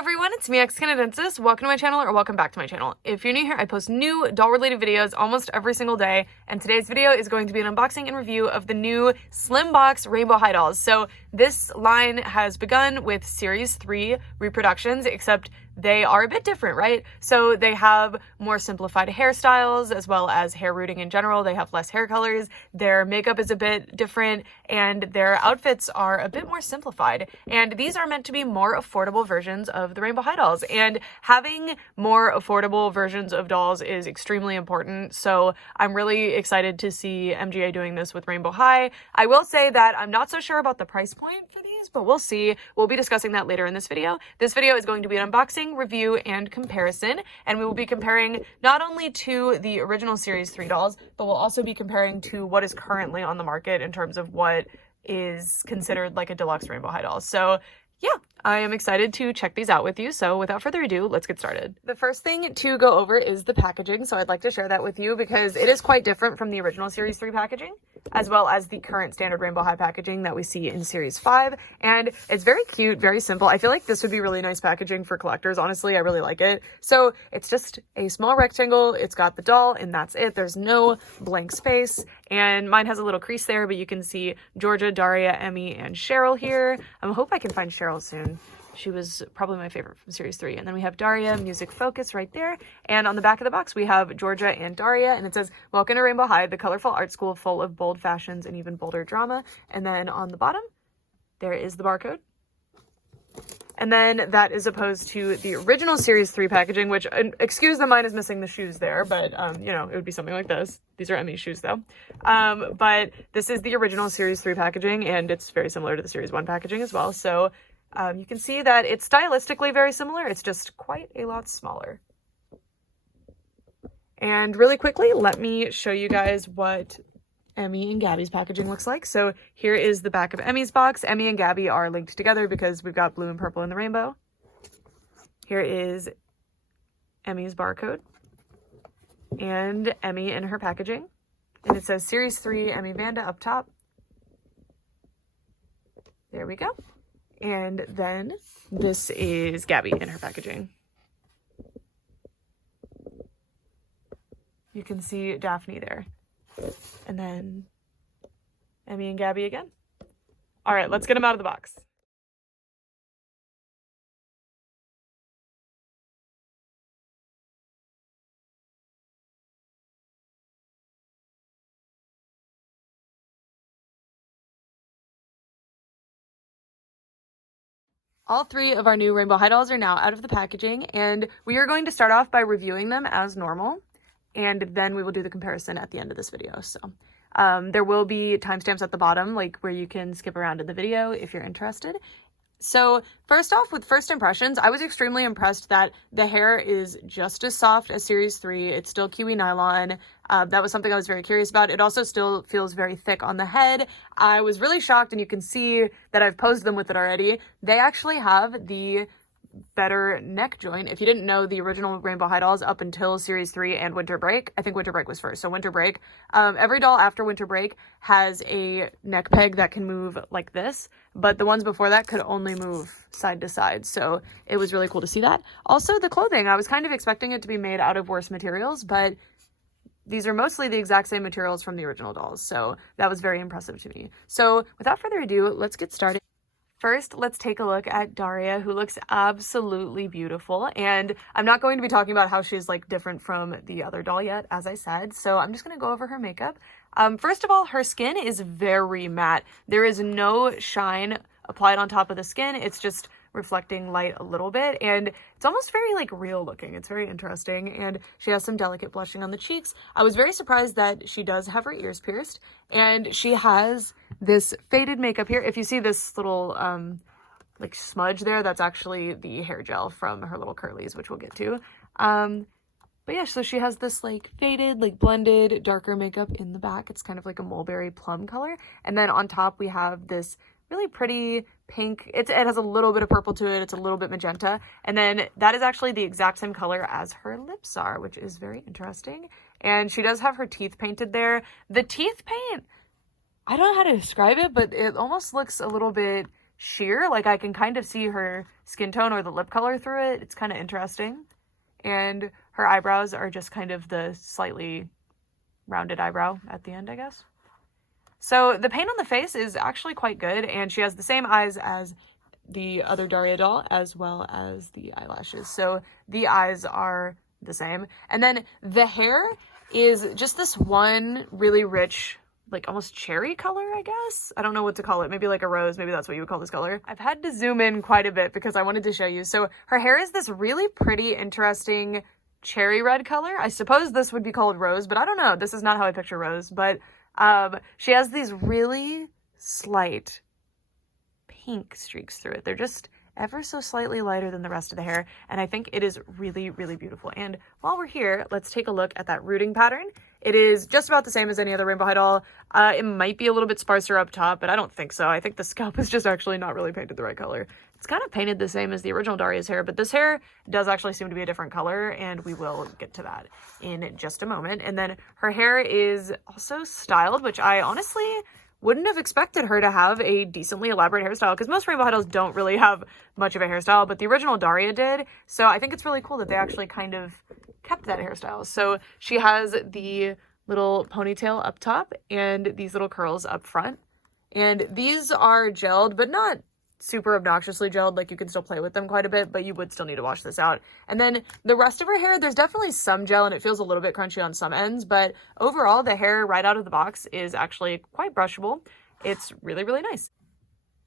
everyone, it's me, Canadensis. Welcome to my channel, or welcome back to my channel. If you're new here, I post new doll-related videos almost every single day, and today's video is going to be an unboxing and review of the new Slim Box Rainbow High dolls. So this line has begun with Series 3 reproductions, except they are a bit different, right? So they have more simplified hairstyles, as well as hair rooting in general. They have less hair colors, their makeup is a bit different, and their outfits are a bit more simplified. And these are meant to be more affordable versions of the Rainbow High dolls. And having more affordable versions of dolls is extremely important. So I'm really excited to see MGA doing this with Rainbow High. I will say that I'm not so sure about the price point for these, but we'll see. We'll be discussing that later in this video. This video is going to be an unboxing, review, and comparison, and we will be comparing not only to the original Series 3 dolls, but we'll also be comparing to what is currently on the market in terms of what is considered like a deluxe Rainbow High doll. So yeah, I am excited to check these out with you. So without further ado, let's get started. The first thing to go over is the packaging. So I'd like to share that with you because it is quite different from the original Series 3 packaging, as well as the current standard Rainbow High packaging that we see in Series 5. And it's very cute, very simple. I feel like this would be really nice packaging for collectors. Honestly, I really like it. So it's just a small rectangle. It's got the doll and that's it. There's no blank space. And mine has a little crease there, but you can see Georgia, Daria, Emi, and Cheryl here. I hope I can find Cheryl soon. She was probably my favorite from Series 3. And then we have Daria, Music Focus right there. And on the back of the box, we have Georgia and Daria. And it says, "Welcome to Rainbow High, the colorful art school full of bold fashions and even bolder drama." And then on the bottom, there is the barcode. And then that is opposed to the original Series 3 packaging, which, excuse that mine is missing the shoes there, but, you know, it would be something like this. These are Emi's shoes, though. But this is the original Series 3 packaging, and it's very similar to the Series 1 packaging as well. So you can see that it's stylistically very similar. It's just quite a lot smaller. And really quickly, let me show you guys what Emi and Gabby's packaging looks like. So here is the back of Emi's box. Emi and Gabby are linked together because we've got blue and purple in the rainbow. Here is Emi's barcode and Emi in her packaging. And it says Series 3 Emi Vanda up top. There we go. And then this is Gabby in her packaging. You can see Daphne there. And then Emi and Gabby again. All right, let's get them out of the box. All three of our new Rainbow High dolls are now out of the packaging, and we are going to start off by reviewing them as normal, and then we will do the comparison at the end of this video. So there will be timestamps at the bottom, like where you can skip around in the video if you're interested. So first off, with first impressions, I was extremely impressed that the hair is just as soft as Series 3. It's still kiwi nylon. That was something I was very curious about. It also still feels very thick on the head. I was really shocked, and you can see that I've posed them with it already. They actually have the better neck joint. If you didn't know, the original Rainbow High dolls up until Series 3 and Winter Break, I think Winter Break was first, so Winter Break, every doll after Winter Break has a neck peg that can move like this, but the ones before that could only move side to side, so it was really cool to see that. Also, the clothing, I was kind of expecting it to be made out of worse materials, but these are mostly the exact same materials from the original dolls, so that was very impressive to me. So without further ado, let's get started. First, let's take a look at Daria, who looks absolutely beautiful. And I'm not going to be talking about how she's like different from the other doll yet, as I said. So I'm just going to go over her makeup. First of all, her skin is very matte. There is no shine applied on top of the skin. It's just reflecting light a little bit, and it's almost very like real looking. It's very interesting, and she has some delicate blushing on the cheeks. I was very surprised that she does have her ears pierced, and she has this faded makeup here. If you see this little like smudge there, that's actually the hair gel from her little curlies, which we'll get to. But yeah, so she has this like faded, like blended darker makeup in the back. It's kind of like a mulberry plum color, and then on top we have this really pretty pink. It has a little bit of purple to it. It's a little bit magenta. And then that is actually the exact same color as her lips are, which is very interesting. And she does have her teeth painted there. The teeth paint, I don't know how to describe it, but it almost looks a little bit sheer. Like I can kind of see her skin tone or the lip color through it. It's kind of interesting. And her eyebrows are just kind of the slightly rounded eyebrow at the end, I guess. So the paint on the face is actually quite good, and she has the same eyes as the other Daria doll, as well as the eyelashes. So the eyes are the same. And then the hair is just this one really rich, like almost cherry color, I guess. I don't know what to call it. Maybe like a rose. Maybe that's what you would call this color. I've had to zoom in quite a bit because I wanted to show you. So her hair is this really pretty, interesting cherry red color. I suppose this would be called rose, but I don't know. This is not how I picture rose. But she has these really slight pink streaks through it. They're just ever so slightly lighter than the rest of the hair, and I think it is really, really beautiful. And while we're here, let's take a look at that rooting pattern. It is just about the same as any other rainbow high doll. It might be a little bit sparser up top, but I don't think so. I think the scalp is just actually not really painted the right color. It's kind of painted the same as the original Daria's hair, but this hair does actually seem to be a different color, and we will get to that in just a moment. And then her hair is also styled, which I honestly wouldn't have expected her to have a decently elaborate hairstyle, because most rainbow high dolls don't really have much of a hairstyle, but the original Daria did. So I think it's really cool that they actually kind of kept that hairstyle. So she has the little ponytail up top and these little curls up front. And these are gelled, but not super obnoxiously gelled. Like you can still play with them quite a bit, but you would still need to wash this out. And then the rest of her hair, there's definitely some gel and it feels a little bit crunchy on some ends, but overall the hair right out of the box is actually quite brushable. It's really, really nice.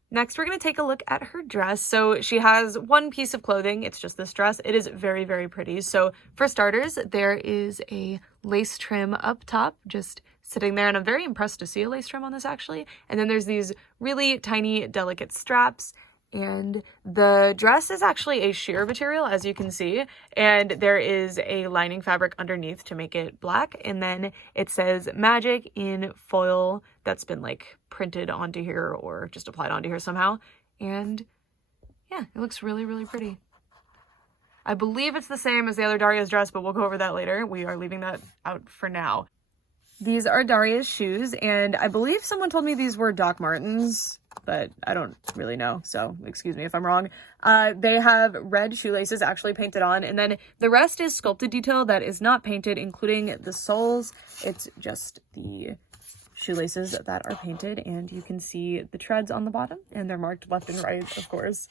Next, we're going to take a look at her dress. So she has one piece of clothing. It's just this dress. It is very, very pretty. So for starters, there is a lace trim up top, just sitting there. And I'm very impressed to see a lace trim on this actually. And then there's these really tiny, delicate straps. And the dress is actually a sheer material, as you can see, and there is a lining fabric underneath to make it black, and then it says magic in foil that's been like printed onto here or just applied onto here somehow. And yeah, it looks really, really pretty. I believe it's the same as the other Daria's dress, but we'll go over that later. We are leaving that out for now. These are Daria's shoes, and I believe someone told me these were Doc Martens, but I don't really know, so excuse me if I'm wrong. They have red shoelaces actually painted on, and then the rest is sculpted detail that is not painted, including the soles. It's just the shoelaces that are painted, and you can see the treads on the bottom, and they're marked left and right, of course.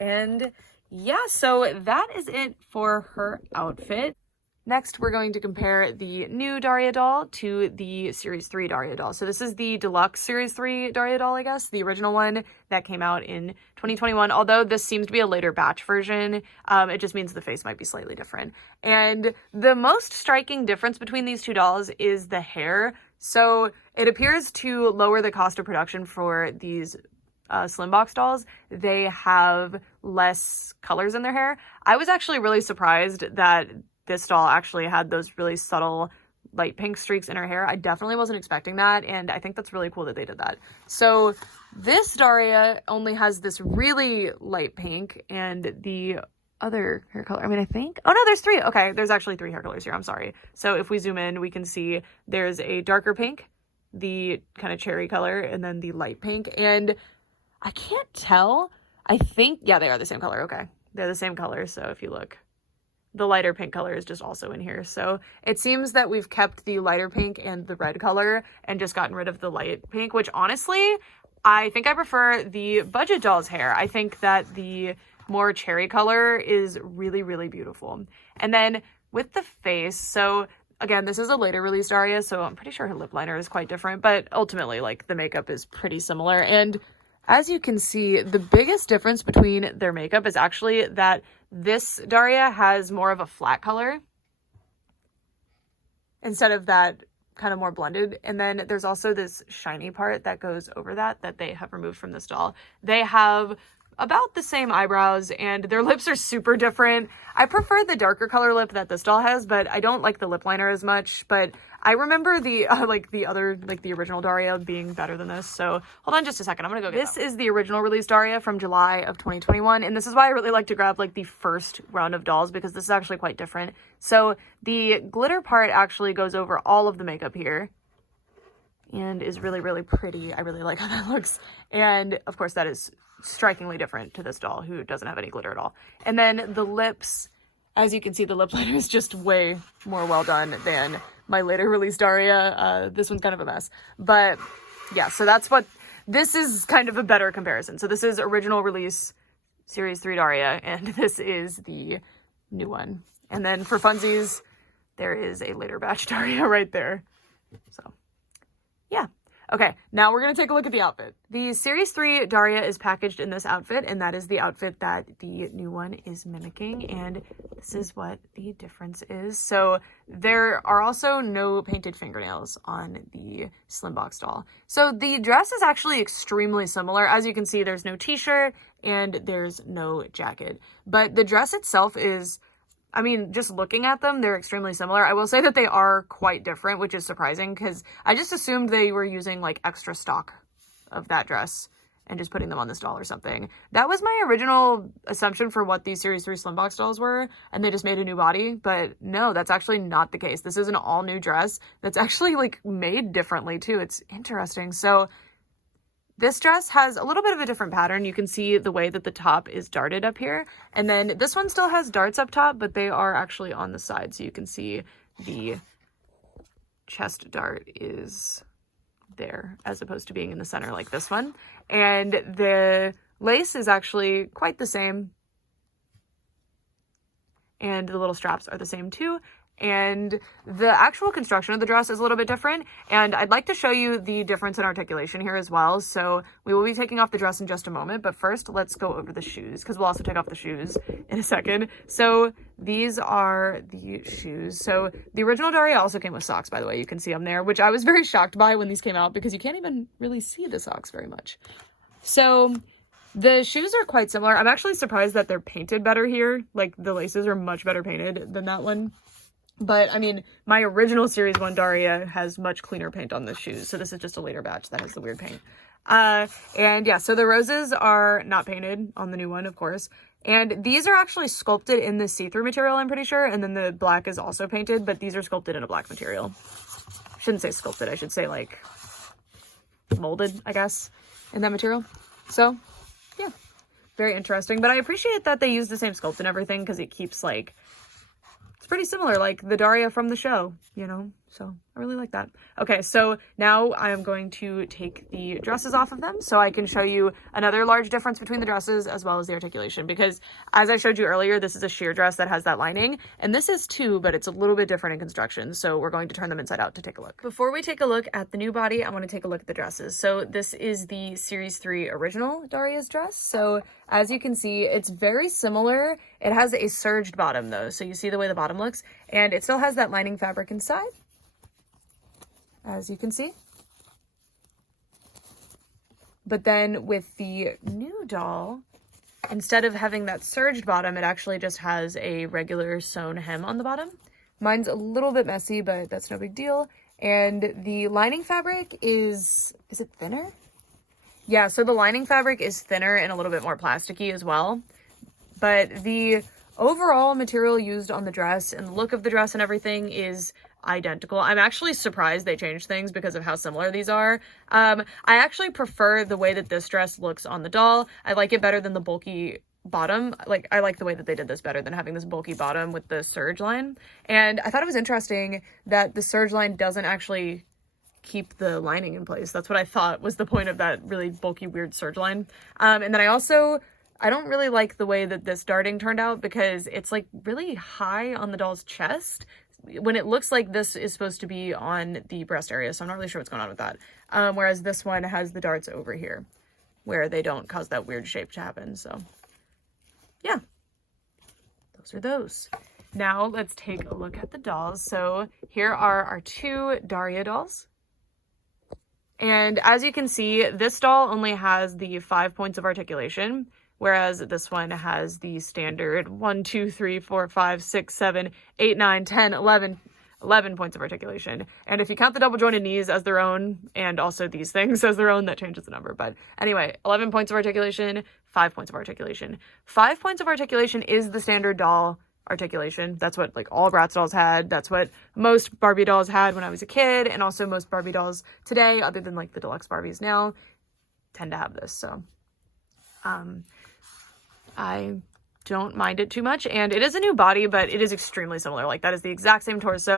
And yeah, so that is it for her outfit. Next, we're going to compare the new Daria doll to the Series 3 Daria doll. So this is the Deluxe Series 3 Daria doll, I guess, the original one that came out in 2021. Although this seems to be a later batch version, it just means the face might be slightly different. And the most striking difference between these two dolls is the hair. So it appears to lower the cost of production for these slim box dolls. They have less colors in their hair. I was actually really surprised that this doll actually had those really subtle light pink streaks in her hair. I definitely wasn't expecting that, and I think that's really cool that they did that. So this Daria only has this really light pink, and the other hair color, I think, oh no, there's three. Okay, there's actually three hair colors here, I'm sorry. So if we zoom in, we can see there's a darker pink, the kind of cherry color, and then the light pink. And I can't tell, I think, yeah, they are the same color. Okay, they're the same color. So if you look, the lighter pink color is just also in here. So it seems that we've kept the lighter pink and the red color and just gotten rid of the light pink, which honestly, I think I prefer the Budget doll's hair. I think that the more cherry color is really, really beautiful. And then with the face, so again, this is a later released Daria, so I'm pretty sure her lip liner is quite different, but ultimately, like, the makeup is pretty similar. And as you can see, the biggest difference between their makeup is actually that this Daria has more of a flat color instead of that kind of more blended. And then there's also this shiny part that goes over that they have removed from this doll. They have about the same eyebrows and their lips are super different. I prefer the darker color lip that this doll has, but I don't like the lip liner as much. But I remember the the original Daria being better than this. So hold on just a second. I'm gonna go get this. Is the original release Daria from July of 2021. And this is why I really like to grab like the first round of dolls, because this is actually quite different. So the glitter part actually goes over all of the makeup here and is really, really pretty. I really like how that looks. And of course that is strikingly different to this doll who doesn't have any glitter at all. And then the lips, as you can see, the lip liner is just way more well done than my later release Daria. This one's kind of a mess. But yeah, so that's what, this is kind of a better comparison. So this is original release Series 3 Daria, and this is the new one. And then for funsies, there is a later batch Daria right there. So yeah. Okay, now we're going to take a look at the outfit. The Series 3 Daria is packaged in this outfit, and that is the outfit that the new one is mimicking, and this is what the difference is. So there are also no painted fingernails on the Slimbox doll. So the dress is actually extremely similar. As you can see, there's no t-shirt and there's no jacket, but the dress itself is, I mean, just looking at them, they're extremely similar. I will say that they are quite different, which is surprising because I just assumed they were using like extra stock of that dress and just putting them on this doll or something. That was my original assumption for what these Series 3 Slimbox dolls were, and they just made a new body, but no, that's actually not the case. This is an all new dress that's actually like made differently too. It's interesting. So this dress has a little bit of a different pattern. You can see the way that the top is darted up here. And then this one still has darts up top, but they are actually on the side. So you can see the chest dart is there as opposed to being in the center like this one. And the lace is actually quite the same. And the little straps are the same too. And the actual construction of the dress is a little bit different, and I'd like to show you the difference in articulation here as well. So we will be taking off the dress in just a moment, but first let's go over the shoes, because we'll also take off the shoes in a second. So these are the shoes. So the original Daria also came with socks, by the way. You can see them there, which I was very shocked by when these came out because you can't even really see the socks very much. So the shoes are quite similar. I'm actually surprised that they're painted better here. Like the laces are much better painted than that one. But, I mean, my original Series 1 Daria has much cleaner paint on the shoes. So this is just a later batch that has the weird paint. And yeah, so the roses are not painted on the new one, of course. And these are actually sculpted in the see-through material, I'm pretty sure. And then the black is also painted, but these are sculpted in a black material. I shouldn't say sculpted. I should say, like, molded, I guess, in that material. So, yeah, very interesting. But I appreciate that they use the same sculpt and everything because it keeps, like, pretty similar, like the Daria from the show, you know, so I really like that. Okay, so now I am going to take the dresses off of them so I can show you another large difference between the dresses as well as the articulation, because as I showed you earlier, this is a sheer dress that has that lining, and this is too, but it's a little bit different in construction, so we're going to turn them inside out to take a look. Before we take a look at the new body, I want to take a look at the dresses. So this is the Series 3 original Daria's dress. So as you can see, it's very similar. It has a serged bottom though, so you see the way the bottom looks, and it still has that lining fabric inside, as you can see. But then with the new doll, instead of having that serged bottom, it actually just has a regular sewn hem on the bottom. Mine's a little bit messy, but that's no big deal. And the lining fabric is it thinner? Yeah, so the lining fabric is thinner and a little bit more plasticky as well. But the overall material used on the dress and the look of the dress and everything is identical. I'm actually surprised they changed things because of how similar these are. I actually prefer the way that this dress looks on the doll. I like it better than the bulky bottom. Like, I like the way that they did this better than having this bulky bottom with the serge line. And I thought it was interesting that the serge line doesn't actually keep the lining in place. That's what I thought was the point of that really bulky, weird serge line. And then I don't really like the way that this darting turned out because it's like really high on the doll's chest when it looks like this is supposed to be on the breast area. So I'm not really sure what's going on with that. Whereas this one has the darts over here where they don't cause that weird shape to happen. So yeah, those are those. Now let's take a look at the dolls. So here are our two Daria dolls. And as you can see, this doll only has the 5 points of articulation, whereas this one has the standard 1, 2, 3, 4, 5, 6, 7, 8, 9, 10, 11 points of articulation. And if you count the double jointed knees as their own, and also these things as their own, that changes the number. But anyway, 11 points of articulation, 5 points of articulation. 5 points of articulation is the standard doll articulation. That's what like all Bratz dolls had. That's what most Barbie dolls had when I was a kid, and also most Barbie dolls today, other than like the Deluxe Barbies now, tend to have this. So I don't mind it too much, and it is a new body, but it is extremely similar. Like, that is the exact same torso.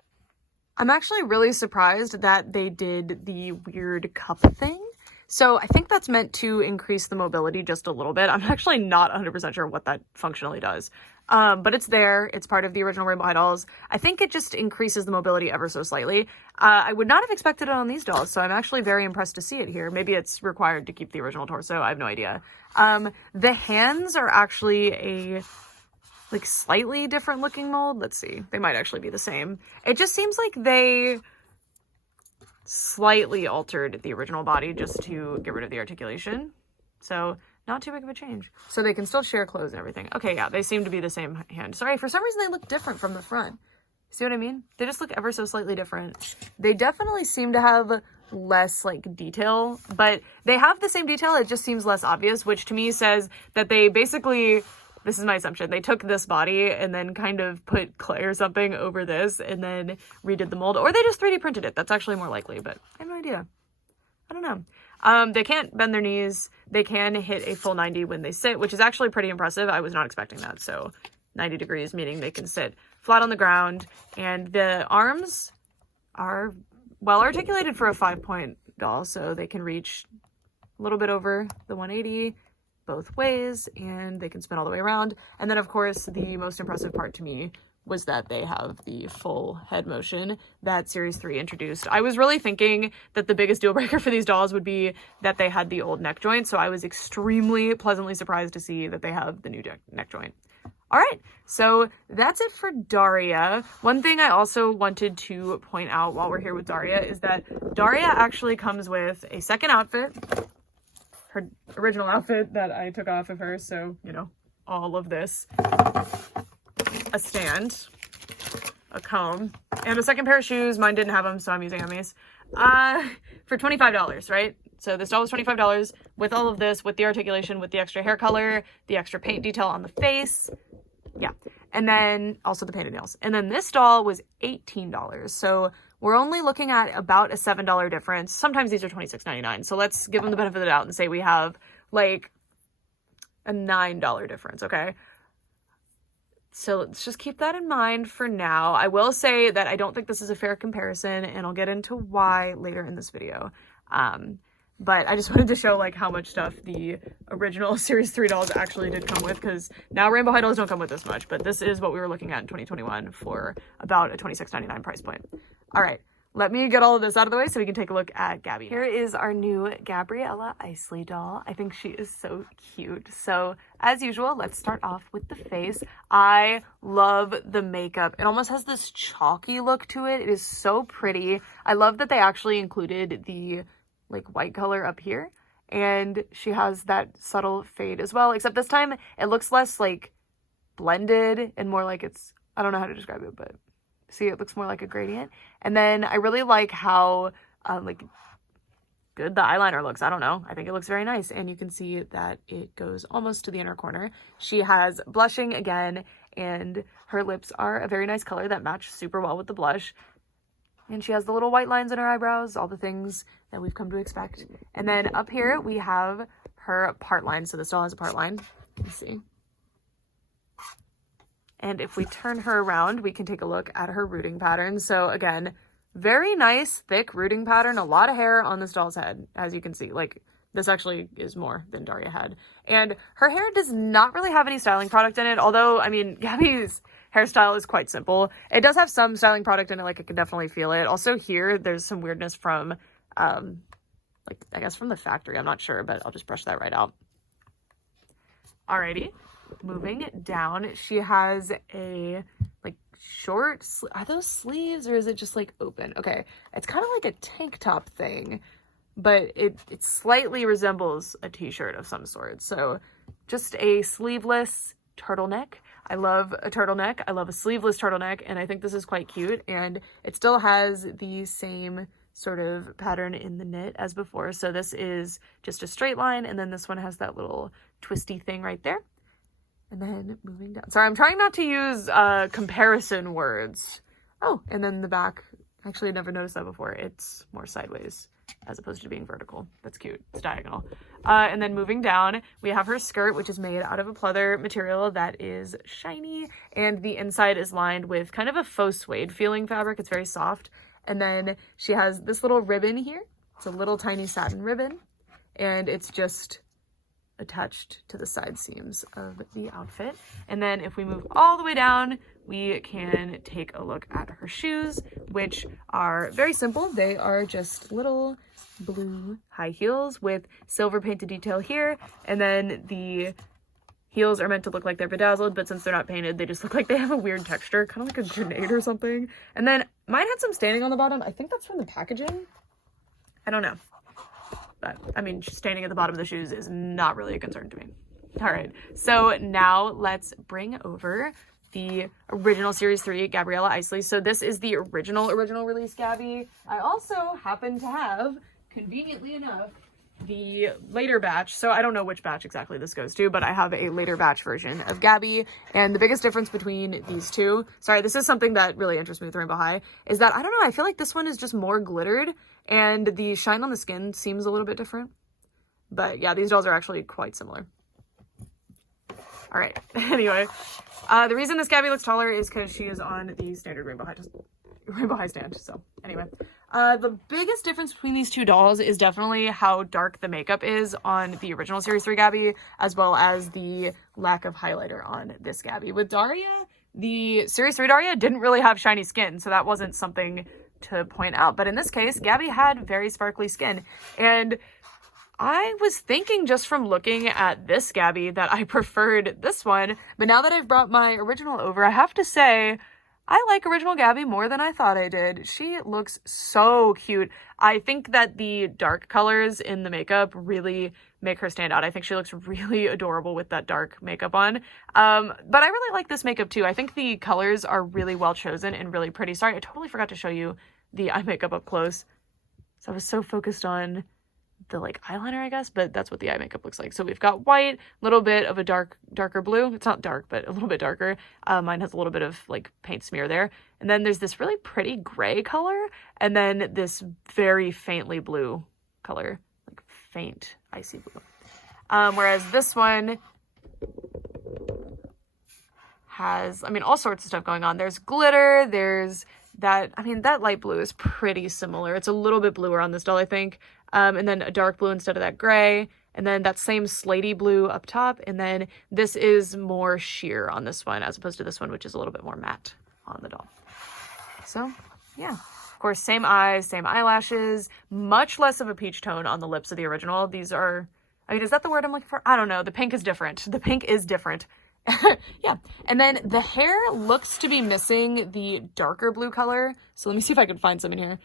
I'm actually really surprised that they did the weird cup thing. So I think that's meant to increase the mobility just a little bit. I'm actually not 100% sure what that functionally does. But it's there. It's part of the original Rainbow High dolls. I think it just increases the mobility ever so slightly. I would not have expected it on these dolls, so I'm actually very impressed to see it here. Maybe it's required to keep the original torso. I have no idea. The hands are actually a like slightly different looking mold. Let's see. They might actually be the same. It just seems like they slightly altered the original body just to get rid of the articulation. So not too big of a change. So they can still share clothes and everything. Okay, yeah, they seem to be the same hand. Sorry, for some reason they look different from the front. See what I mean? They just look ever so slightly different. They definitely seem to have less like detail, but they have the same detail. It just seems less obvious, which to me says that they basically, this is my assumption, they took this body and then kind of put clay or something over this and then redid the mold, or they just 3D printed it. That's actually more likely, but I have no idea. I don't know. They can't bend their knees. They can hit a full 90 when they sit, which is actually pretty impressive. I was not expecting that. So 90 degrees, meaning they can sit flat on the ground, and the arms are well articulated for a 5-point doll, so they can reach a little bit over the 180 both ways, and they can spin all the way around. And then of course the most impressive part to me was that they have the full head motion that Series 3 introduced. I was really thinking that the biggest deal breaker for these dolls would be that they had the old neck joint, so I was extremely pleasantly surprised to see that they have the new neck joint. All right, so that's it for Daria. One thing I also wanted to point out while we're here with Daria is that Daria actually comes with a second outfit, her original outfit that I took off of her, so, you know, all of this, a stand, a comb, and a second pair of shoes. Mine didn't have them, so I'm using Emi's, for $25, right? So this doll was $25 with all of this, with the articulation, with the extra hair color, the extra paint detail on the face. Yeah. And then also the painted nails. And then this doll was $18. So we're only looking at about a $7 difference. Sometimes these are $26.99. So let's give them the benefit of the doubt and say we have like a $9 difference, okay? So let's just keep that in mind for now. I will say that I don't think this is a fair comparison, and I'll get into why later in this video. But I just wanted to show like how much stuff the original Series 3 dolls actually did come with, because now Rainbow High dolls don't come with this much, but this is what we were looking at in 2021 for about a $26.99 price point. All right, let me get all of this out of the way so we can take a look at Gabby. Here is our new Gabriela Icely doll. I think she is so cute. So as usual, let's start off with the face. I love the makeup. It almost has this chalky look to it. It is so pretty. I love that they actually included the like white color up here, and she has that subtle fade as well, except this time it looks less like blended and more like it's, I don't know how to describe it, but see, it looks more like a gradient. And then I really like how like good the eyeliner looks. I don't know, I think it looks very nice, and you can see that it goes almost to the inner corner. She has blushing again, and her lips are a very nice color that match super well with the blush. And she has the little white lines in her eyebrows, all the things that we've come to expect. And then up here, we have her part line. So this doll has a part line. Let's see. And if we turn her around, we can take a look at her rooting pattern. So again, very nice, thick rooting pattern. A lot of hair on this doll's head, as you can see. Like, this actually is more than Daria had. And her hair does not really have any styling product in it. Although, I mean, Gabby's hairstyle is quite simple. It does have some styling product in it, like I can definitely feel it. Also here, there's some weirdness from, like, I guess from the factory. I'm not sure, but I'll just brush that right out. Alrighty, moving down, she has a, like, short, are those sleeves or is it just, like, open? Okay, it's kind of like a tank top thing, but it slightly resembles a t-shirt of some sort. So just a sleeveless turtleneck. I love a turtleneck. I love a sleeveless turtleneck, and I think this is quite cute. And it still has the same sort of pattern in the knit as before. So this is just a straight line, and then this one has that little twisty thing right there. And then moving down. Sorry, I'm trying not to use comparison words. Oh, and then the back. Actually, I never noticed that before. It's more sideways. as opposed to being vertical. That's cute. It's diagonal. And then moving down, we have her skirt, which is made out of a pleather material that is shiny, and the inside is lined with kind of a faux suede feeling fabric. It's very soft. And then she has this little ribbon here. It's a little tiny satin ribbon, and it's just attached to the side seams of the outfit. And then if we move all the way down, we can take a look at her shoes, which are very simple. They are just little blue high heels with silver painted detail here, and then the heels are meant to look like they're bedazzled, but since they're not painted, they just look like they have a weird texture, kind of like a grenade or something. And then mine had some staining on the bottom. I think that's from the packaging. I don't know. But, I mean, staining at the bottom of the shoes is not really a concern to me. All right, so now let's bring over the original Series 3 Gabriela Icely. So this is the original release Gabby. I also happen to have, conveniently enough, the later batch. So I don't know which batch exactly this goes to, but I have a later batch version of Gabby. And the biggest difference between these two, sorry, this is something that really interests me with Rainbow High, is that, I don't know, I feel like this one is just more glittered, and the shine on the skin seems a little bit different. But yeah, these dolls are actually quite similar. All right, anyway, the reason this Gabby looks taller is because she is on the standard Rainbow High stand. So anyway, the biggest difference between these two dolls is definitely how dark the makeup is on the original Series 3 Gabby, as well as the lack of highlighter on this Gabby. With Daria, the Series 3 Daria didn't really have shiny skin, so that wasn't something to point out. But in this case, Gabby had very sparkly skin, and I was thinking just from looking at this Gabby that I preferred this one, but now that I've brought my original over, I have to say I like original Gabby more than I thought I did. She looks so cute. I think that the dark colors in the makeup really make her stand out. I think she looks really adorable with that dark makeup on. But I really like this makeup too. I think the colors are really well chosen and really pretty. Sorry, I totally forgot to show you the eye makeup up close. So I was so focused on the like eyeliner, I guess, but that's what the eye makeup looks like. So we've got white, a little bit of a darker blue. It's not dark, but a little bit darker. Mine has a little bit of like paint smear there. And then there's this really pretty gray color, and then this very faintly blue color, like faint icy blue. Whereas this one has, I mean, all sorts of stuff going on. There's glitter, there's that, I mean, that light blue is pretty similar. It's a little bit bluer on this doll, I think. And then a dark blue instead of that gray. And then that same slatey blue up top. And then this is more sheer on this one as opposed to this one, which is a little bit more matte on the doll. So, yeah. Of course, same eyes, same eyelashes, much less of a peach tone on the lips of the original. These are, I mean, is that the word I'm looking for? I don't know. The pink is different. The pink is different. Yeah. And then the hair looks to be missing the darker blue color. So let me see if I can find some in here.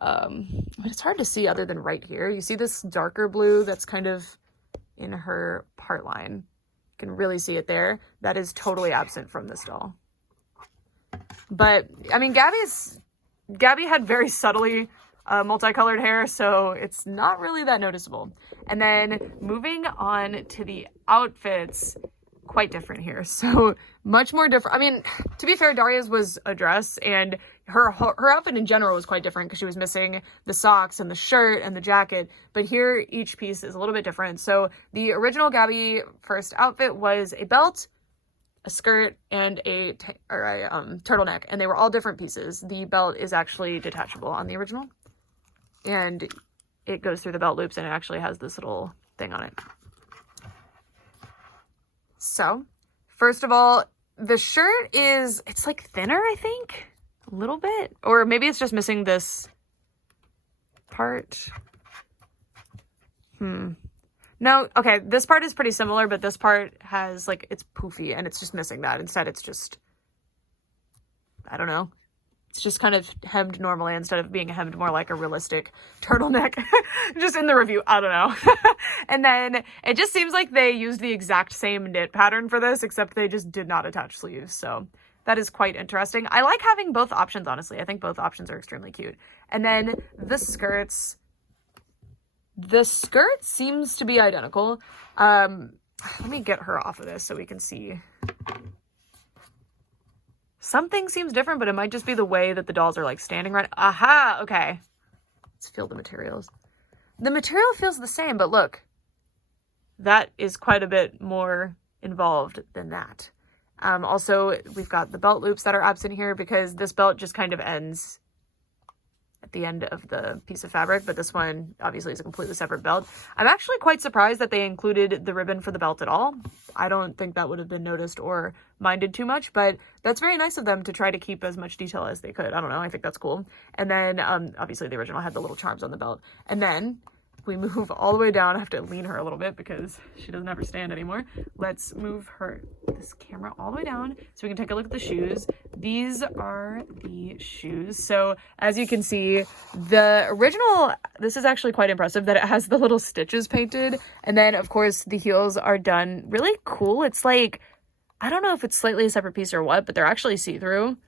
But it's hard to see other than right here. You see this darker blue that's kind of in her part line. You can really see it there. That is totally absent from this doll. But, I mean, Gabby had very subtly multicolored hair, so it's not really that noticeable. And then moving on to the outfits, quite different here. So much more different. I mean, to be fair, Daria's was a dress, and her outfit in general was quite different because she was missing the socks and the shirt and the jacket. But here, each piece is a little bit different. So the original Gabby first outfit was a belt, a skirt, and a turtleneck, and they were all different pieces. The belt is actually detachable on the original, and it goes through the belt loops, and it actually has this little thing on it. So, first of all, the shirt is, it's like thinner, I think, a little bit, or maybe it's just missing this part. No, okay, this part is pretty similar, but this part has, like, it's poofy, and it's just missing that. Instead, it's just, I don't know. It's just kind of hemmed normally instead of being hemmed more like a realistic turtleneck. Just in the review, I don't know. And then it just seems like they used the exact same knit pattern for this, except they just did not attach sleeves. So that is quite interesting. I like having both options, honestly. I think both options are extremely cute. And then the skirts. The skirt seems to be identical. Let me get her off of this so we can see. Something seems different, but it might just be the way that the dolls are like standing right. Aha, okay. Let's feel the materials. The material feels the same, but look, that is quite a bit more involved than that. Also, we've got the belt loops that are absent here because this belt just kind of ends at the end of the piece of fabric, but this one obviously is a completely separate belt. I'm actually quite surprised that they included the ribbon for the belt at all. I don't think that would have been noticed or minded too much, but that's very nice of them to try to keep as much detail as they could. I don't know, I think that's cool. And then obviously the original had the little charms on the belt. And then we move all the way down. I have to lean her a little bit because she doesn't ever stand anymore. Let's move this camera all the way down so we can take a look at the shoes. These are the shoes. So as you can see, the original, this is actually quite impressive that it has the little stitches painted. And then of course the heels are done really cool. It's like, I don't know if it's slightly a separate piece or what, but they're actually see-through,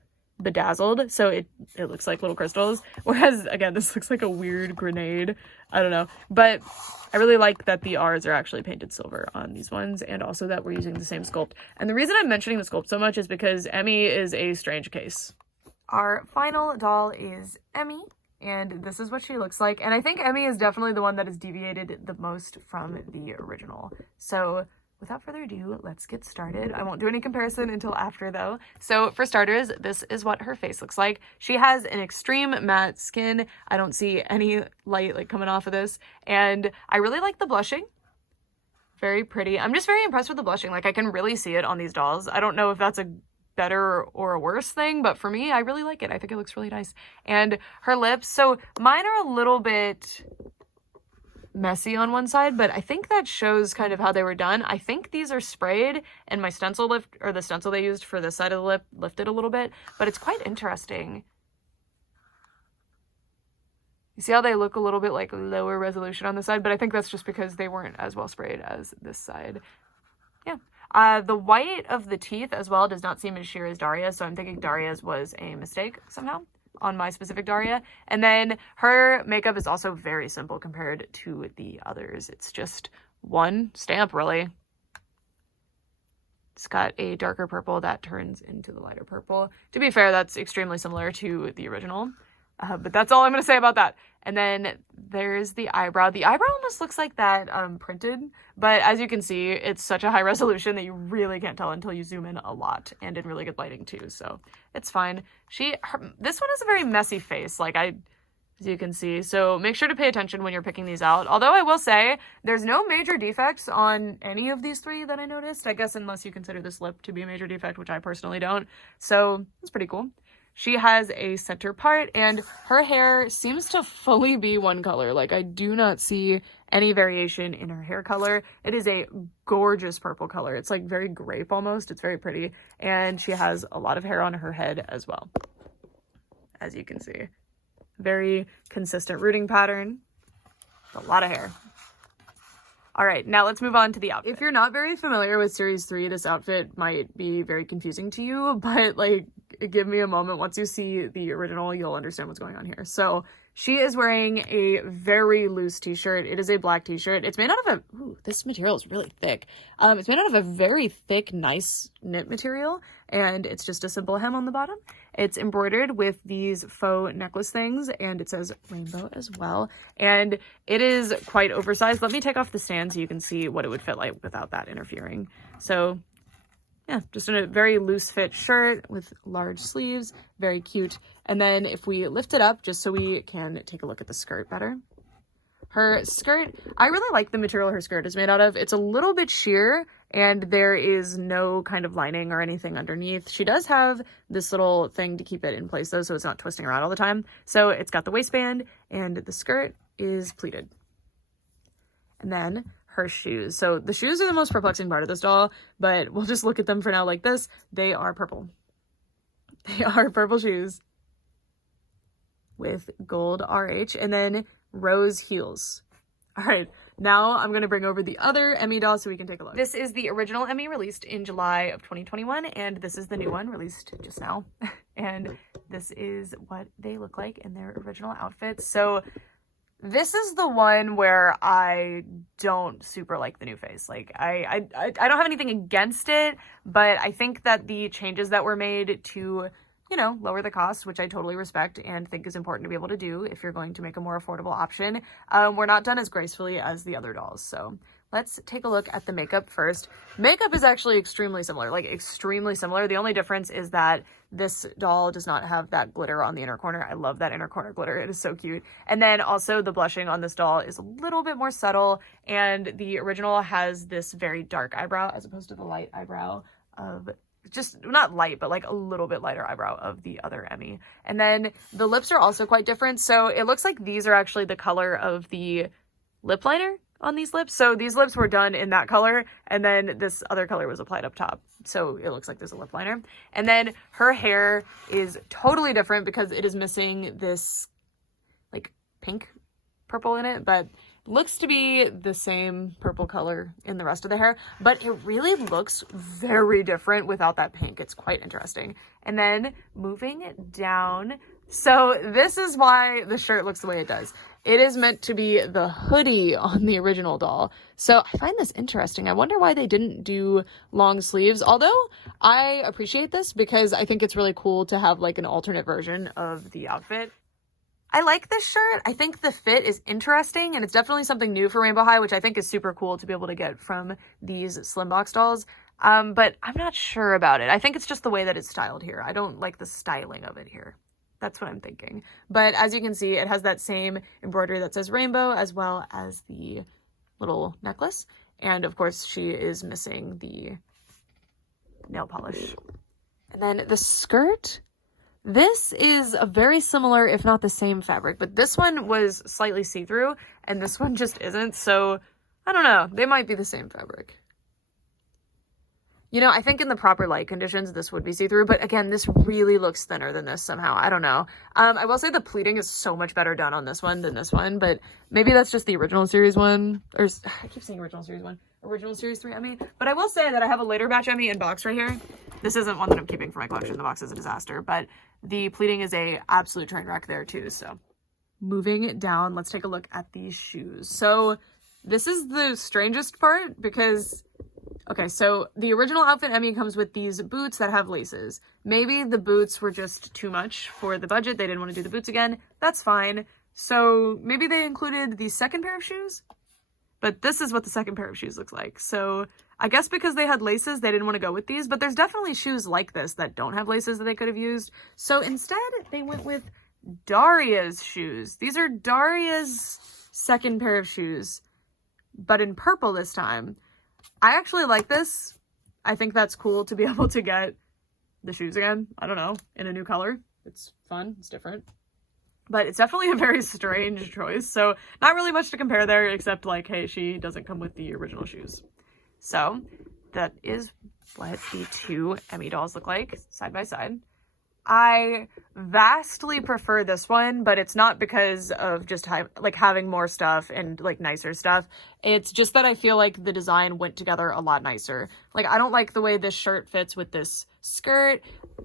bedazzled, so it looks like little crystals, whereas again this looks like a weird grenade. I don't know, but I really like that the R's are actually painted silver on these ones, and also that we're using the same sculpt. And the reason I'm mentioning the sculpt so much is because Emi is a strange case. Our final doll is Emi, and this is what she looks like, and I think Emi is definitely the one that has deviated the most from the original. So without further ado, let's get started. I won't do any comparison until after though. So for starters, this is what her face looks like. She has an extreme matte skin. I don't see any light like coming off of this. And I really like the blushing. Very pretty. I'm just very impressed with the blushing. Like I can really see it on these dolls. I don't know if that's a better or a worse thing, but for me, I really like it. I think it looks really nice. And her lips, so mine are a little bit messy on one side, but I think that shows kind of how they were done. I think these are sprayed and my stencil the stencil they used for this side of the lip lifted a little bit, but it's quite interesting. You see how they look a little bit like lower resolution on the side, but I think that's just because they weren't as well sprayed as this side. Yeah. The white of the teeth as well does not seem as sheer as Daria, so I'm thinking Daria's was a mistake somehow on my specific Daria. And then her makeup is also very simple compared to the others. It's just one stamp, really. It's got a darker purple that turns into the lighter purple. To be fair, that's extremely similar to the original. But that's all I'm going to say about that. And then there's the eyebrow. The eyebrow almost looks like that printed, but as you can see, it's such a high resolution that you really can't tell until you zoom in a lot and in really good lighting too, so it's fine. This one has a very messy face, as you can see, so make sure to pay attention when you're picking these out. Although I will say, there's no major defects on any of these three that I noticed, I guess unless you consider this lip to be a major defect, which I personally don't, so it's pretty cool. She has a center part and her hair seems to fully be one color. Like I do not see any variation in her hair color. It is a gorgeous purple color. It's like very grape almost. It's very pretty. And she has a lot of hair on her head as well, as you can see. Very consistent rooting pattern. A lot of hair. All right, now let's move on to the outfit. If you're not very familiar with Series 3, this outfit might be very confusing to you, but like, give me a moment. Once you see the original, you'll understand what's going on here. So she is wearing a very loose t-shirt. It is a black t-shirt. It's made out of this material is really thick. It's made out of a very thick, nice knit material, and it's just a simple hem on the bottom. It's embroidered with these faux necklace things, and it says rainbow as well. And it is quite oversized. Let me take off the stand so you can see what it would fit like without that interfering. So yeah, just in a very loose fit shirt with large sleeves, very cute. And then if we lift it up, just so we can take a look at the skirt better. Her skirt, I really like the material her skirt is made out of. It's a little bit sheer and there is no kind of lining or anything underneath. She does have this little thing to keep it in place though, so it's not twisting around all the time. So it's got the waistband and the skirt is pleated. And then her shoes. So the shoes are the most perplexing part of this doll, but we'll just look at them for now like this. They are purple. They are purple shoes with gold RH and then rose heels. All right, now I'm going to bring over the other Emi doll so we can take a look. This is the original Emi released in July of 2021, and this is the new one released just now. And this is what they look like in their original outfits. So this is the one where I don't super like the new face. Like I don't have anything against it, but I think that the changes that were made to you know, lower the cost, which I totally respect and think is important to be able to do if you're going to make a more affordable option. We're not done as gracefully as the other dolls. So let's take a look at the makeup first. Makeup is actually extremely similar, like extremely similar. The only difference is that this doll does not have that glitter on the inner corner. I love that inner corner glitter. It is so cute. And then also the blushing on this doll is a little bit more subtle, and the original has this very dark eyebrow as opposed to the light eyebrow of, just not light, but like a little bit lighter eyebrow of the other Emi. And then the lips are also quite different. So it looks like these are actually the color of the lip liner on these lips. So these lips were done in that color, and then this other color was applied up top. So it looks like there's a lip liner. And then her hair is totally different because it is missing this like pink purple in it, but looks to be the same purple color in the rest of the hair, but it really looks very different without that pink. It's quite interesting. And then moving down, so this is why the shirt looks the way it does. It is meant to be the hoodie on the original doll. So I find this interesting. I wonder why they didn't do long sleeves, although I appreciate this because I think it's really cool to have like an alternate version of the outfit. I like this shirt. I think the fit is interesting, and it's definitely something new for Rainbow High, which I think is super cool to be able to get from these Slimbox dolls. But I'm not sure about it. I think it's just the way that it's styled here. I don't like the styling of it here. That's what I'm thinking. But as you can see, it has that same embroidery that says rainbow, as well as the little necklace. And of course, she is missing the nail polish. And then the skirt. This is a very similar, if not the same fabric, but this one was slightly see-through and this one just isn't. So I don't know. They might be the same fabric. You know, I think in the proper light conditions, this would be see-through, but again, this really looks thinner than this somehow. I don't know. I will say the pleating is so much better done on this one than this one, but maybe that's just the original series one, or I keep saying original series one, original series 3 Emi. But I will say that I have a later batch Emi in box right here. This isn't one that I'm keeping for my collection. The box is a disaster, but the pleating is a absolute train wreck there too. So moving it down, let's take a look at these shoes. So this is the strangest part because, okay, so the original outfit Emi comes with these boots that have laces. Maybe the boots were just too much for the budget. They didn't want to do the boots again. That's fine. So maybe they included the second pair of shoes, but this is what the second pair of shoes looks like. So I guess because they had laces, they didn't want to go with these, but there's definitely shoes like this that don't have laces that they could have used. So instead, they went with Daria's shoes. These are Daria's second pair of shoes, but in purple this time. I actually like this. I think that's cool to be able to get the shoes again. I don't know, in a new color. It's fun. It's different. But it's definitely a very strange choice. So not really much to compare there, except like, hey, she doesn't come with the original shoes. So that is what the two Emi dolls look like side by side. I vastly prefer this one, but it's not because of just like having more stuff and like nicer stuff. It's just that I feel like the design went together a lot nicer. Like, I don't like the way this shirt fits with this skirt.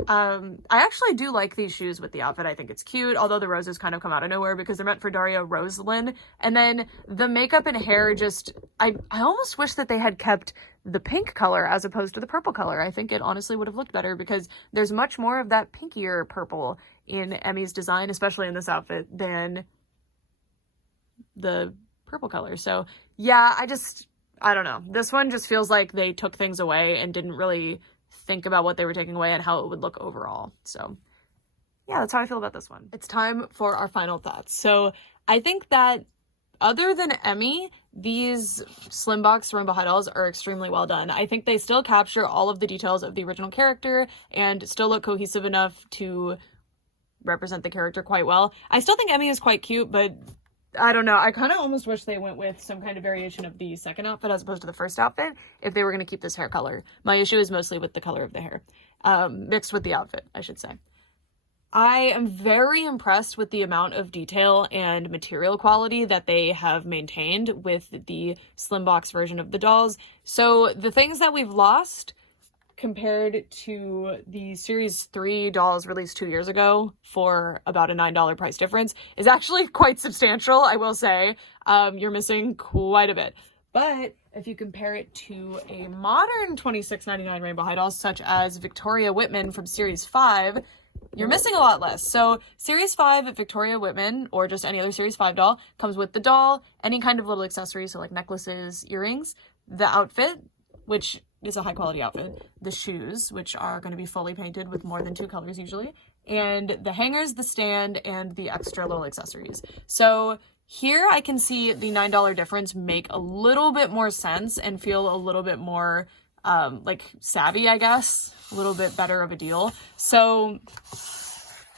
I actually do like these shoes with the outfit. I think it's cute, although the roses kind of come out of nowhere because they're meant for Daria Roselyn. And then the makeup and hair just, I almost wish that they had kept the pink color as opposed to the purple color. I think it honestly would have looked better because there's much more of that pinkier purple in Emi's design, especially in this outfit, than the purple color. So yeah, I don't know. This one just feels like they took things away and didn't really think about what they were taking away and how it would look overall. So yeah, that's how I feel about this one. It's time for our final thoughts. So I think that other than Emi, these Slimbox Rainbow High dolls are extremely well done. I think they still capture all of the details of the original character and still look cohesive enough to represent the character quite well. I still think Emi is quite cute, but I don't know. I kind of almost wish they went with some kind of variation of the second outfit as opposed to the first outfit if they were going to keep this hair color. My issue is mostly with the color of the hair, mixed with the outfit, I should say. I am very impressed with the amount of detail and material quality that they have maintained with the Slimbox version of the dolls. So the things that we've lost compared to the Series 3 dolls released 2 years ago for about a $9 price difference is actually quite substantial, I will say. You're missing quite a bit. But if you compare it to a modern $26.99 Rainbow High doll, such as Victoria Whitman from Series 5, you're missing a lot less. So Series 5 Victoria Whitman, or just any other Series 5 doll, comes with the doll, any kind of little accessories, so like necklaces, earrings, the outfit, which is a high quality outfit, the shoes, which are going to be fully painted with more than 2 colors usually, and the hangers, the stand, and the extra little accessories. So here I can see the $9 difference make a little bit more sense and feel a little bit more like savvy, I guess, a little bit better of a deal. So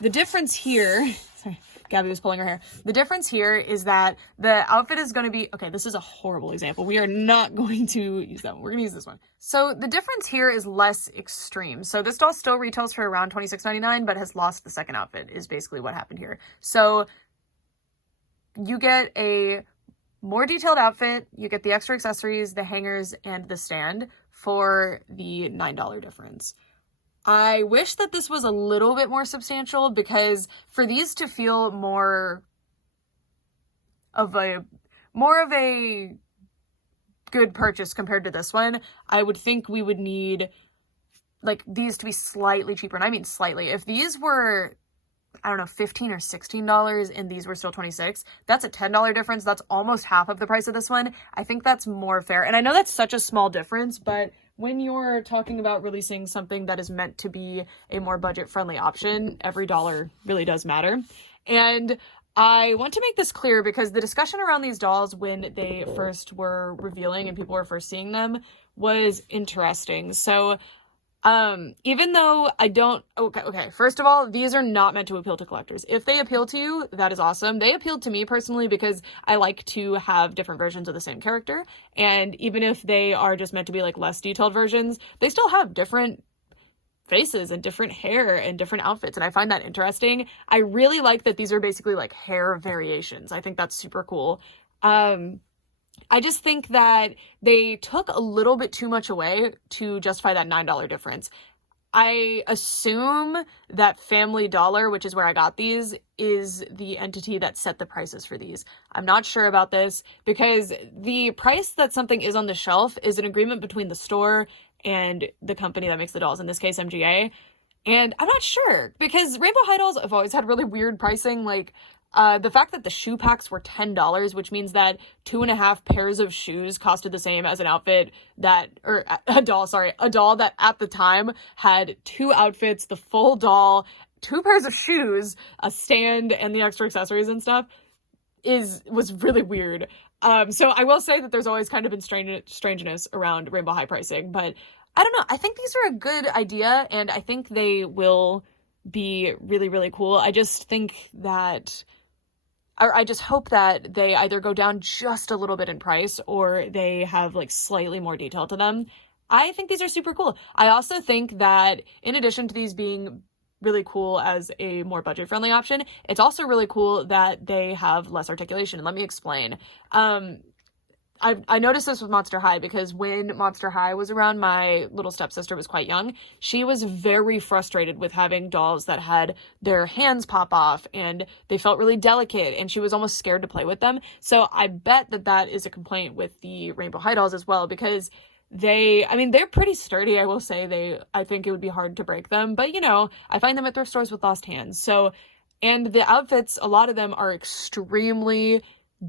the difference here, sorry, Gabby was pulling her hair. The difference here is that the outfit is going to be, okay, this is a horrible example. We are not going to use that one. We're going to use this one. So the difference here is less extreme. So this doll still retails for around $26.99, but has lost the second outfit is basically what happened here. So you get a more detailed outfit, you get the extra accessories, the hangers, and the stand for the $9 difference. I wish that this was a little bit more substantial, because for these to feel more of a good purchase compared to this one, I would think we would need like these to be slightly cheaper. And I mean slightly. If these were, I don't know, $15 or $16 and these were still $26, that's a $10 difference. That's almost half of the price of this one. I think that's more fair. And I know that's such a small difference, but when you're talking about releasing something that is meant to be a more budget-friendly option, every dollar really does matter. And I want to make this clear because the discussion around these dolls when they first were revealing and people were first seeing them was interesting. So even though I don't, okay, first of all, these are not meant to appeal to collectors. If they appeal to you, that is awesome. They appealed to me personally because I like to have different versions of the same character. And even if they are just meant to be like less detailed versions, they still have different faces and different hair and different outfits. And I find that interesting. I really like that these are basically like hair variations. I think that's super cool. I just think that they took a little bit too much away to justify that $9 difference. I assume that Family Dollar, which is where I got these, is the entity that set the prices for these. I'm not sure about this because the price that something is on the shelf is an agreement between the store and the company that makes the dolls, in this case MGA. And I'm not sure because Rainbow High dolls have always had really weird pricing. Like the fact that the shoe packs were $10, which means that 2.5 pairs of shoes costed the same as an outfit that, or a doll that at the time had 2 outfits, the full doll, 2 pairs of shoes, a stand, and the extra accessories and stuff was really weird. So I will say that there's always kind of been strangeness around Rainbow High pricing, but I don't know. I think these are a good idea, and I think they will be really, really cool. I just think that, or I just hope that they either go down just a little bit in price or they have like slightly more detail to them. I think these are super cool. I also think that in addition to these being really cool as a more budget-friendly option, it's also really cool that they have less articulation. And let me explain. I noticed this with Monster High because when Monster High was around, my little stepsister was quite young. She was very frustrated with having dolls that had their hands pop off and they felt really delicate and she was almost scared to play with them. So I bet that is a complaint with the Rainbow High dolls as well because they're pretty sturdy, I will say. I think it would be hard to break them, but you know, I find them at thrift stores with lost hands. So, and the outfits, a lot of them are extremely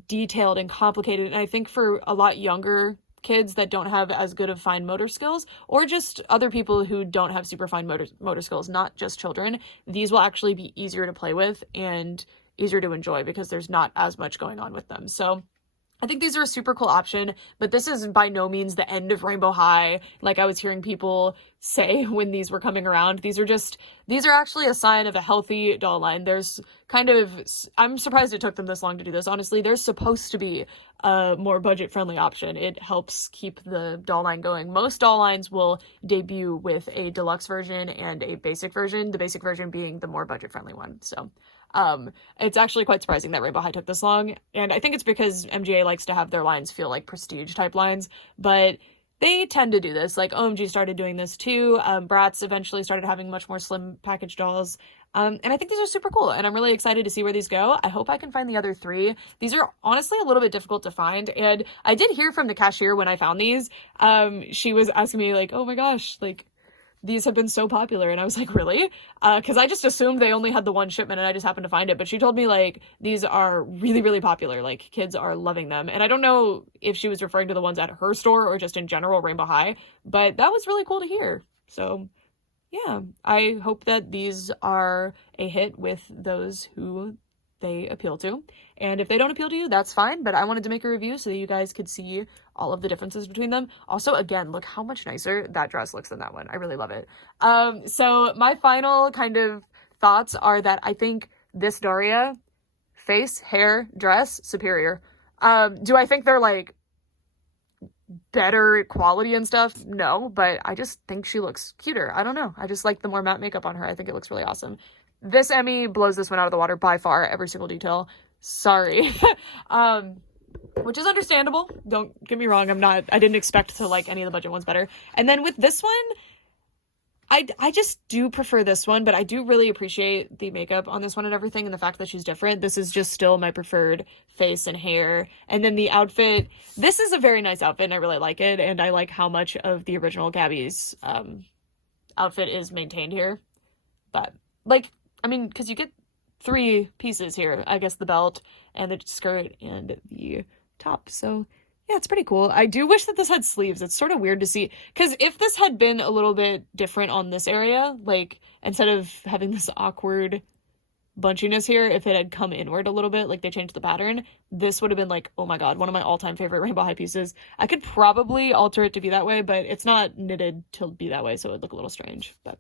detailed and complicated, and I think for a lot younger kids that don't have as good of fine motor skills, or just other people who don't have super fine motor skills, not just children, these will actually be easier to play with and easier to enjoy because there's not as much going on with them. So I think these are a super cool option, but this is by no means the end of Rainbow High. Like I was hearing people say when these were coming around, these are actually a sign of a healthy doll line. I'm surprised it took them this long to do this. Honestly, there's supposed to be a more budget-friendly option. It helps keep the doll line going. Most doll lines will debut with a deluxe version and a basic version, the basic version being the more budget-friendly one. So it's actually quite surprising that Rainbow High took this long, and I think it's because MGA likes to have their lines feel like prestige type lines, but they tend to do this. Like OMG started doing this too. Bratz eventually started having much more slim package dolls, and I think these are super cool, and I'm really excited to see where these go. I hope I can find the other 3. These are honestly a little bit difficult to find, and I did hear from the cashier when I found these. She was asking me like, oh my gosh, like these have been so popular. And I was like, really? Because I just assumed they only had the one shipment and I just happened to find it. But she told me like these are really, really popular. Like kids are loving them. And I don't know if she was referring to the ones at her store or just in general Rainbow High, but that was really cool to hear. So yeah, I hope that these are a hit with those who they appeal to. And if they don't appeal to you, that's fine, but I wanted to make a review so that you guys could see all of the differences between them. Also, again, look how much nicer that dress looks than that one. I really love it. So my final kind of thoughts are that I think this Daria face, hair, dress, superior. Do I think they're like better quality and stuff? No, but I just think she looks cuter. I don't know. I just like the more matte makeup on her. I think it looks really awesome. This Emi blows this one out of the water by far, every single detail. Sorry. Which is understandable. Don't get me wrong. I didn't expect to like any of the budget ones better. And then with this one, I just do prefer this one, but I do really appreciate the makeup on this one and everything, and the fact that she's different. This is just still my preferred face and hair. And then the outfit, this is a very nice outfit and I really like it. And I like how much of the original Gabby's outfit is maintained here. But like, I mean, because you get 3 pieces here. I guess the belt and the skirt and the top. So yeah, it's pretty cool. I do wish that this had sleeves. It's sort of weird to see, because if this had been a little bit different on this area, like instead of having this awkward bunchiness here, if it had come inward a little bit, like they changed the pattern, this would have been like, oh my god, one of my all-time favorite Rainbow High pieces. I could probably alter it to be that way, but it's not knitted to be that way, so it would look a little strange. But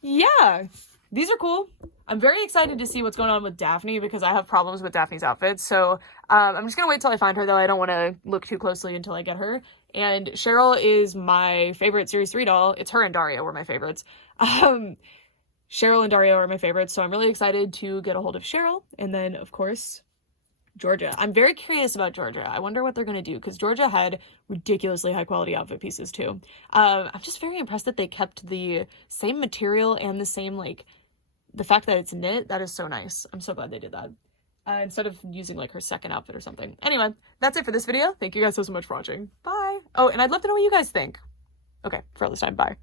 yeah, these are cool. I'm very excited to see what's going on with Daphne, because I have problems with Daphne's outfits. So I'm just gonna wait till I find her, though. I don't want to look too closely until I get her. And Cheryl is my favorite Series 3 doll. It's her and Daria were my favorites. Cheryl and Daria are my favorites, so I'm really excited to get a hold of Cheryl. And then, of course, Georgia. I'm very curious about Georgia. I wonder what they're going to do, because Georgia had ridiculously high quality outfit pieces too. I'm just very impressed that they kept the same material and the same, like, the fact that it's knit. That is so nice. I'm so glad they did that. Instead of using like her second outfit or something. Anyway, that's it for this video. Thank you guys so much for watching. Bye. Oh, and I'd love to know what you guys think. Okay, for all this time, bye.